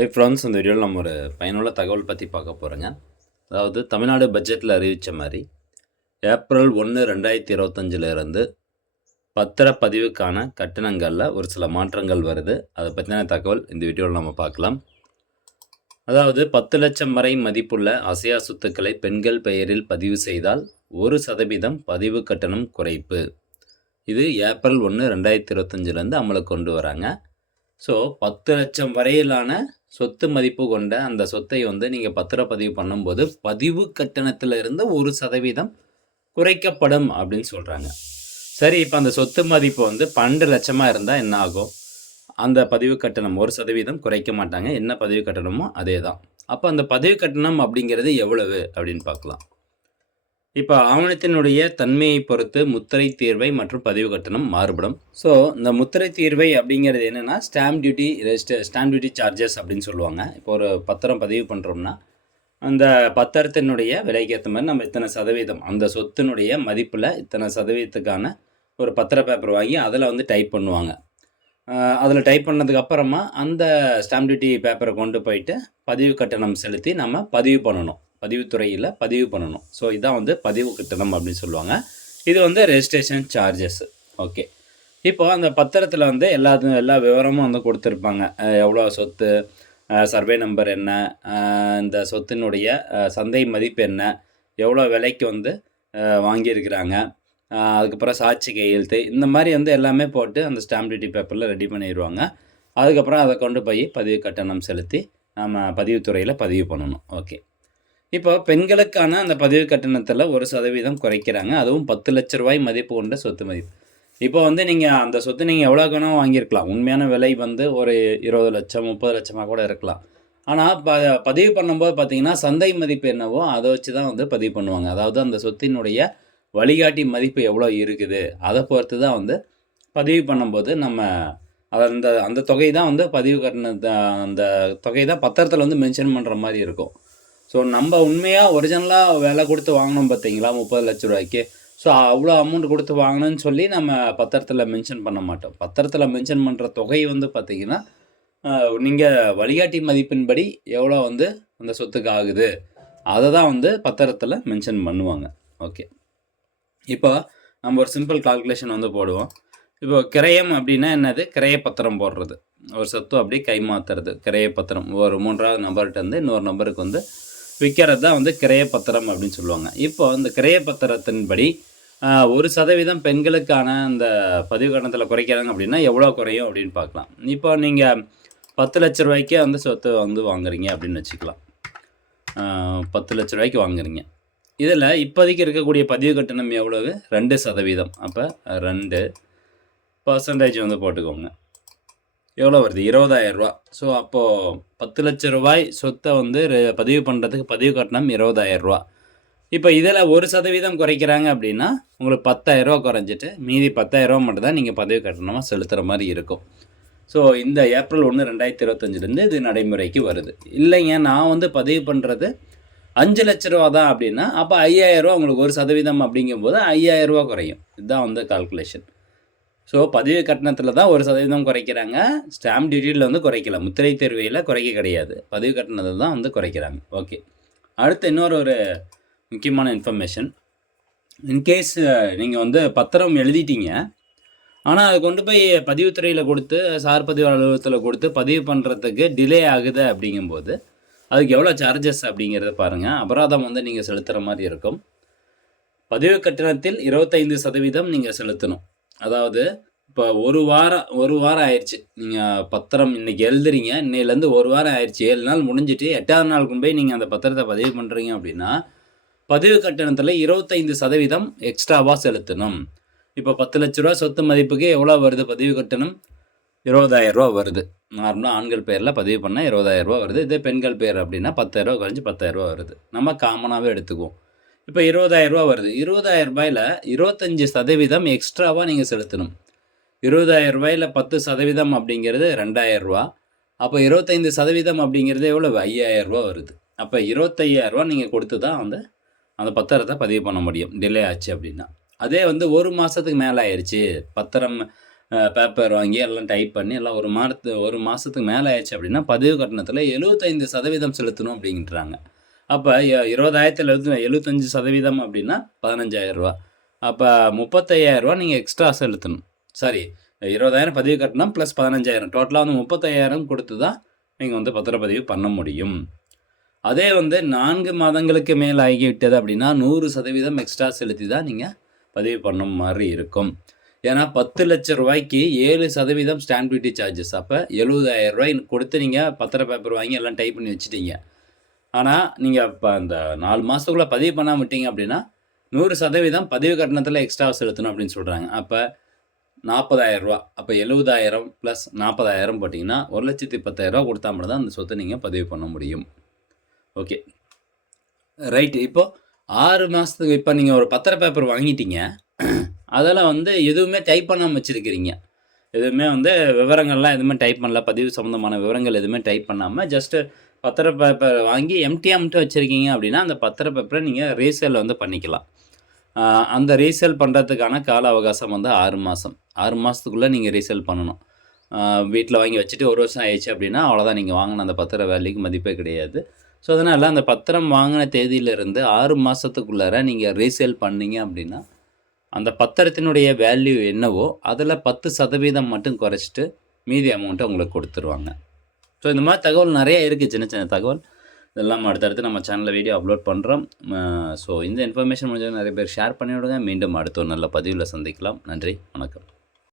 ஏ friends இந்த வீடியோவில் நம்ம ஒரு பயனுள்ள தகவல் பற்றி பார்க்க போகிறோங்க அதாவது தமிழ்நாடு பட்ஜெட்டில் அறிவித்த மாதிரி ஏப்ரல் ஒன்று ரெண்டாயிரத்தி இருபத்தஞ்சிலிருந்து பத்திரப்பதிவுக்கான கட்டணங்களில் ஒரு சில மாற்றங்கள் வருது. அதை பற்றின தகவல் இந்த வீடியோவில் நம்ம பார்க்கலாம். அதாவது பத்து லட்சம் வரை மதிப்புள்ள அசையா சொத்துக்களை பெண்கள் பெயரில் பதிவு செய்தால் ஒரு சதவீதம் பதிவு கட்டணம் குறைப்பு. இது ஏப்ரல் ஒன்று ரெண்டாயிரத்தி இருபத்தஞ்சிலேருந்து அமலுக்கு கொண்டு வராங்க. ஸோ பத்து லட்சம் வரையிலான சொத்து மதிப்பு கொண்ட அந்த சொத்தை வந்து நீங்கள் பத்திரப்பதிவு பண்ணும்போது பதிவு கட்டணத்தில் இருந்து ஒரு சதவீதம் குறைக்கப்படும் அப்படின்னு சொல்கிறாங்க சரி இப்போ அந்த சொத்து மதிப்பு வந்து பன்னெண்டு லட்சமாக இருந்தால் என்ன ஆகும்? அந்த பதிவு கட்டணம் ஒரு சதவீதம் குறைக்க மாட்டாங்க. என்ன பதிவு கட்டணமோ அதே தான் அப்போ அந்த பதிவு கட்டணம் அப்படிங்கிறது எவ்வளவு அப்படின்னு பார்க்கலாம். இப்போ ஆவணத்தினுடைய தன்மையை பொறுத்து முத்திரை தீர்வை மற்றும் பதிவு கட்டணம் மாறுபடும். ஸோ இந்த முத்திரை தீர்வை அப்படிங்கிறது என்னென்னா stamp duty register stamp duty charges அப்படின்னு சொல்லுவாங்க. இப்போ ஒரு பத்திரம் பதிவு பண்ணுறோம்னா அந்த பத்திரத்தினுடைய விலைக்கேற்ற மாதிரி நம்ம இத்தனை சதவீதம் அந்த சொத்தினுடைய மதிப்பில் இத்தனை சதவீதத்துக்கான ஒரு பத்திர பேப்பர் வாங்கி அதில் வந்து டைப் பண்ணுவாங்க. அதில் டைப் பண்ணதுக்கு அப்புறமா அந்த ஸ்டாம்ப் டியூட்டி பேப்பரை கொண்டு போயிட்டு பதிவு கட்டணம் செலுத்தி நம்ம பதிவு பண்ணணும். பதிவுத்துறையில் பதிவு பண்ணணும். ஸோ இதான் வந்து பதிவு கட்டணம் அப்படின்னு சொல்லுவாங்க. இது வந்து ரெஜிஸ்ட்ரேஷன் சார்ஜஸ் ஓகே இப்போ அந்த பத்திரத்தில் வந்து எல்லா எல்லா விவரமும் வந்து கொடுத்துருப்பாங்க. எவ்வளோ சொத்து சர்வே நம்பர் என்ன இந்த சொத்தினுடைய சந்தை மதிப்பு என்ன எவ்வளோ விலைக்கு வந்து வாங்கியிருக்கிறாங்க அதுக்கப்புறம் சாட்சி கையெழுத்து இந்த மாதிரி வந்து எல்லாமே போட்டு அந்த ஸ்டாம்ப் டியூட்டி பேப்பரில் ரெடி பண்ணிடுவாங்க அதுக்கப்புறம் அதை கொண்டு போய் பதிவு கட்டணம் செலுத்தி நம்ம பதிவுத்துறையில் பதிவு பண்ணணும். ஓகே இப்போ பெண்களுக்கான அந்த பதிவு கட்டணத்தில் ஒரு சதவீதம் குறைக்கிறாங்க. அதுவும் பத்து லட்ச ரூபாய் மதிப்பு கொண்ட சொத்து மதிப்பு. இப்போ வந்து நீங்கள் அந்த சொத்து நீங்கள் எவ்வளோ வேணால் வாங்கியிருக்கலாம். உண்மையான விலை வந்து ஒரு இருபது லட்சம் முப்பது லட்சமாக கூட இருக்கலாம். ஆனால் ப பதிவு பண்ணும்போது பார்த்தீங்கன்னா சந்தை மதிப்பு என்னவோ அதை வச்சு தான் வந்து பதிவு பண்ணுவாங்க. அதாவது அந்த சொத்தினுடைய வழிகாட்டி மதிப்பு எவ்வளோ இருக்குது? அதை பொறுத்து தான் வந்து பதிவு பண்ணும்போது நம்ம அந்த அந்த தொகை தான் வந்து பதிவு கட்டின அந்த தொகை தான் பத்திரத்தில் வந்து மென்ஷன் பண்ணுற மாதிரி இருக்கும். ஸோ நம்ம உண்மையாக ஒரிஜினலாக விலை கொடுத்து வாங்கினோம் பார்த்தீங்களா? முப்பது லட்ச ரூபாய்க்கு. ஸோ அவ்வளோ அமௌண்ட் கொடுத்து வாங்கினோன்னு சொல்லி நம்ம பத்திரத்தில் மென்ஷன் பண்ண மாட்டோம். பத்திரத்தில் மென்ஷன் பண்ணுற தொகை வந்து பார்த்திங்கன்னா நீங்கள் வழிகாட்டி மதிப்பின்படி எவ்வளோ வந்து அந்த சொத்துக்கு ஆகுது. அதை தான் வந்து பத்திரத்தில் மென்ஷன் பண்ணுவாங்க. ஓகே இப்போ நம்ம ஒரு சிம்பிள் கால்குலேஷன் வந்து போடுவோம். இப்போ கிரயம் அப்படின்னா என்னது? கிரைய பத்திரம் போடுறது. ஒரு சொத்து அப்படியே கைமாத்துறது கிரைய பத்திரம். ஒரு மூன்றாவது நபர்கிட்ட வந்து இன்னொரு நபருக்கு வந்து விற்கிறது தான் வந்து கிரையப்பத்திரம் அப்படின்னு சொல்லுவாங்க. இப்போ இந்த கிரையப்பத்திரத்தின்படி ஒரு சதவீதம் பெண்களுக்கான அந்த பதிவு கட்டணத்தில் குறைக்கிறாங்க அப்படின்னா எவ்வளோ குறையும் அப்படின்னு பார்க்கலாம். இப்போ நீங்கள் பத்து லட்ச ரூபாய்க்கே வந்து சொத்து வந்து வாங்குறீங்க அப்படின்னு வச்சுக்கலாம். பத்து லட்ச ரூபாய்க்கு வாங்குறீங்க. இதில் இப்போதைக்கு இருக்கக்கூடிய பதிவு கட்டணம் எவ்வளவு? ரெண்டு சதவீதம். அப்போ ரெண்டு பர்சன்டேஜ் வந்து போட்டுக்கோங்க. எவ்வளோ வருது? இருபதாயிரம் ரூபா. ஸோ அப்போது பத்து லட்ச ரூபாய் சொத்தை வந்து பதிவு பண்ணுறதுக்கு பதிவு கட்டணம் இருபதாயிரம் ரூபா. இப்போ இதில் ஒரு சதவீதம் குறைக்கிறாங்க அப்படின்னா உங்களுக்கு பத்தாயிரம் ரூபா குறைஞ்சிட்டு மீதி பத்தாயிரம் ரூபா மட்டும் தான் நீங்கள் பதிவு கட்டணமாக செலுத்துகிற மாதிரி இருக்கும். ஸோ இந்த ஏப்ரல் ஒன்று ரெண்டாயிரத்தி இருபத்தஞ்சிலேருந்து இது நடைமுறைக்கு வருது. இல்லைங்க நான் வந்து பதிவு பண்ணுறது அஞ்சு லட்ச ரூபா தான் அப்படின்னா அப்போ ஐயாயிரம் ரூபா உங்களுக்கு ஒரு சதவீதம் அப்படிங்கும்போது ஐயாயிரம் ரூபா குறையும். இதுதான் வந்து கால்குலேஷன் ஸோ பதிவு கட்டணத்தில் தான் ஒரு சதவீதம் குறைக்கிறாங்க. ஸ்டாம்ப் டியூட்டியில் வந்து குறைக்கல. முத்திரை தேர்வையில் குறைக்க கிடையாது. பதிவு கட்டணத்தில் தான் வந்து குறைக்கிறாங்க. ஓகே அடுத்து இன்னொரு ஒரு முக்கியமான இன்ஃபர்மேஷன் இன்கேஸ் நீங்கள் வந்து பத்திரம் எழுதிட்டீங்க. ஆனால் அதை கொண்டு போய் பதிவுத்துறையில் கொடுத்து சார் பதிவு அலுவலகத்தில் கொடுத்து பதிவு பண்ணுறதுக்கு டிலே ஆகுது அப்படிங்கும்போது அதுக்கு எவ்வளோ சார்ஜஸ் அப்படிங்கிறத பாருங்கள் அபராதம் வந்து நீங்கள் செலுத்துகிற மாதிரி இருக்கும். பதிவு கட்டணத்தில் இருபத்தைந்து சதவீதம் நீங்கள் செலுத்தணும். அதாவது இப்போ ஒரு வாரம் ஒரு வாரம் ஆயிடுச்சு நீங்கள் பத்திரம் இன்னைக்கு எழுதுறீங்க. இன்னையிலேருந்து ஒரு வாரம் ஆயிடுச்சு ஏழு நாள் முடிஞ்சிட்டு எட்டாவது நாள் கொண்டு போய் நீங்கள் அந்த பத்திரத்தை பதிவு பண்ணுறீங்க அப்படின்னா பதிவு கட்டணத்தில் இருபத்தைந்து சதவீதம் எக்ஸ்ட்ராவாக செலுத்தணும். இப்போ பத்து லட்ச ரூபா சொத்து மதிப்புக்கு எவ்வளோ வருது பதிவு கட்டணம்? இருபதாயிரம் ரூபா வருது. நார்மலாக ஆண்கள் பேரில் பதிவு பண்ணால் இருபதாயிரம் ரூபா வருது. இதே பெண்கள் பேர் அப்படின்னா பத்தாயிரரூவா குறைஞ்சி பத்தாயிரரூவா வருது. நம்ம காமனாகவே எடுத்துக்குவோம். இப்போ இருபதாயிரம் ரூபா வருது. இருபதாயிரம் ரூபாயில் இருபத்தஞ்சி சதவீதம் எக்ஸ்ட்ராவாக நீங்கள் செலுத்தணும். இருபதாயிரம் ரூபாயில் பத்து சதவீதம் அப்படிங்கிறது ரெண்டாயிரம் ரூபா. அப்போ இருபத்தைந்து சதவீதம் அப்படிங்கிறது எவ்வளோ ஐயாயிரம் ரூபா வருது. அப்போ இருபத்தையாயிரம் ரூபா நீங்கள் கொடுத்து தான் வந்து அந்த பத்திரத்தை பதிவு பண்ண முடியும். டிலே ஆச்சு அப்படின்னா. அதே வந்து ஒரு மாதத்துக்கு மேலே ஆயிடுச்சு பத்திரம் பேப்பர் வாங்கி எல்லாம் டைப் பண்ணி எல்லாம் ஒரு மாதத்து ஒரு மாதத்துக்கு மேலே ஆயிடுச்சு அப்படின்னா பதிவு கட்டணத்தில் எழுபத்தைந்து சதவீதம் செலுத்தணும் அப்படின்றாங்க. அப்போ இருபதாயிரத்தில் எழுபத்தஞ்சி சதவீதம் அப்படின்னா பதினஞ்சாயிரரூவா அப்போ முப்பத்தையாயிரரூவா நீங்கள் எக்ஸ்ட்ரா செலுத்தணும். சாரி இருபதாயிரம் பதிவு கட்டணம் ப்ளஸ் பதினஞ்சாயிரம். டோட்டலாக வந்து முப்பத்தையாயிரம் கொடுத்து தான் நீங்கள் வந்து பத்திரப்பதிவு பண்ண முடியும். அதே வந்து நான்கு மாதங்களுக்கு மேல் ஆகிவிட்டது அப்படின்னா நூறு சதவீதம் எக்ஸ்ட்ரா செலுத்தி தான் நீங்கள் பதிவு பண்ண மாதிரி இருக்கும். ஏன்னா பத்து லட்ச ரூபாய்க்கு ஏழு சதவீதம் ஸ்டாம்ப் டியூட்டி சார்ஜஸ் அப்போ எழுபதாயிரம் ரூபாய் கொடுத்து நீங்கள் பத்திர பேப்பர் வாங்கி எல்லாம் டைப் பண்ணி வச்சுட்டீங்க. ஆனால் நீங்கள் இப்போ அந்த நாலு மாதத்துக்குள்ளே பதிவு பண்ணாம விட்டீங்க அப்படின்னா நூறு சதவீதம் பதிவு கட்டணத்தில் எக்ஸ்ட்ரா செலுத்தணும் அப்படின்னு சொல்கிறாங்க அப்போ நாற்பதாயிரம் ரூபா அப்போ எழுபதாயிரம் ப்ளஸ் நாற்பதாயிரம் போட்டிங்கன்னா ஒரு லட்சத்தி பத்தாயிரரூவா கொடுத்தா மட்டும் தான் அந்த சொத்தை நீங்கள் பதிவு பண்ண முடியும். ஓகே ரைட்டு இப்போது ஆறு மாதத்துக்கு இப்போ நீங்கள் ஒரு பத்திர பேப்பர் வாங்கிட்டீங்க. அதெல்லாம் வந்து எதுவுமே டைப் பண்ணாமல் வச்சுருக்கிறீங்க. எதுவுமே வந்து விவரங்கள்லாம் எதுவுமே டைப் பண்ணல. பதிவு சம்மந்தமான விவரங்கள் எதுவுமே டைப் பண்ணாமல் ஜஸ்ட்டு பத்திர பேப்பர் வாங்கி எம்டியாக மட்டும் வச்சுருக்கீங்க அப்படின்னா அந்த பத்திர பேப்பரை நீங்கள் ரீசேல் வந்து பண்ணிக்கலாம். அந்த ரீசேல் பண்ணுறதுக்கான கால அவகாசம் வந்து ஆறு மாதம் ஆறு மாதத்துக்குள்ளே நீங்கள் ரீசேல் பண்ணணும். வீட்டில் வாங்கி வச்சுட்டு ஒரு வருஷம் ஆயிடுச்சு அப்படின்னா அவ்வளோதான் நீங்கள் வாங்கின அந்த பத்திர வேலைக்கு மதிப்பே கிடையாது. ஸோ அதனால் அந்த பத்திரம் வாங்கின தேதியிலிருந்து ஆறு மாதத்துக்குள்ளார நீங்கள் ரீசேல் பண்ணீங்க அப்படின்னா அந்த பத்திரத்தினுடைய வேல்யூ என்னவோ அதில் பத்து சதவீதம் மட்டும் குறைச்சிட்டு மீதி அமௌண்ட்டை உங்களுக்கு கொடுத்துருவாங்க. ஸோ இந்த மாதிரி தகவல் நிறைய இருக்குது சின்ன சின்ன தகவல். இதெல்லாம் அடுத்தடுத்து நம்ம சேனலில் வீடியோ அப்லோட் பண்ணுறோம் ஸோ இந்த இன்ஃபர்மேஷன் முடிஞ்சது நிறைய பேர் ஷேர் பண்ணி விடுங்க மீண்டும் அடுத்த ஒரு நல்ல பதிவில் சந்திக்கலாம். நன்றி வணக்கம்.